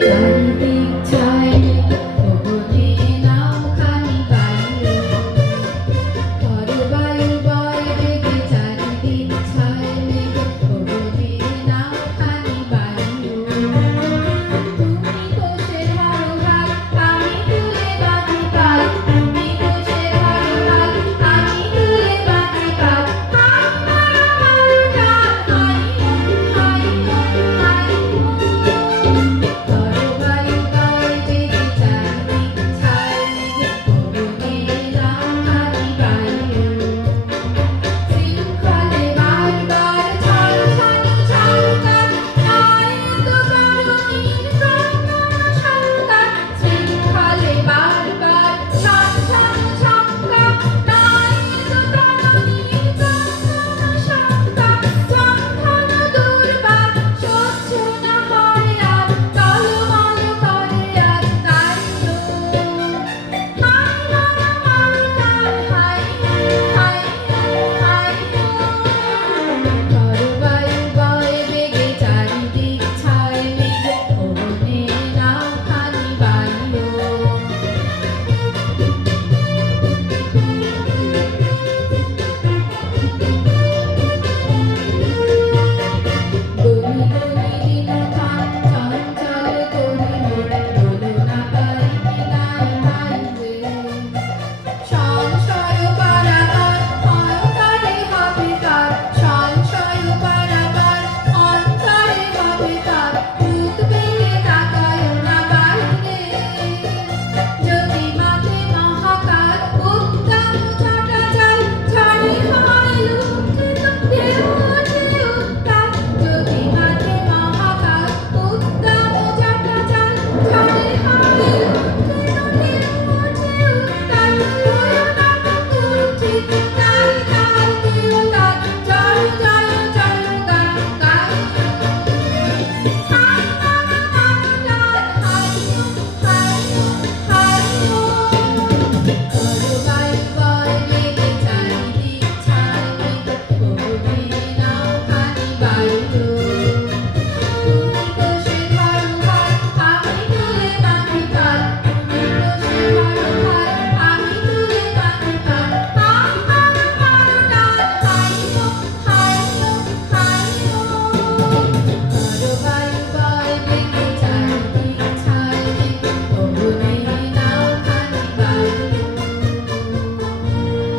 对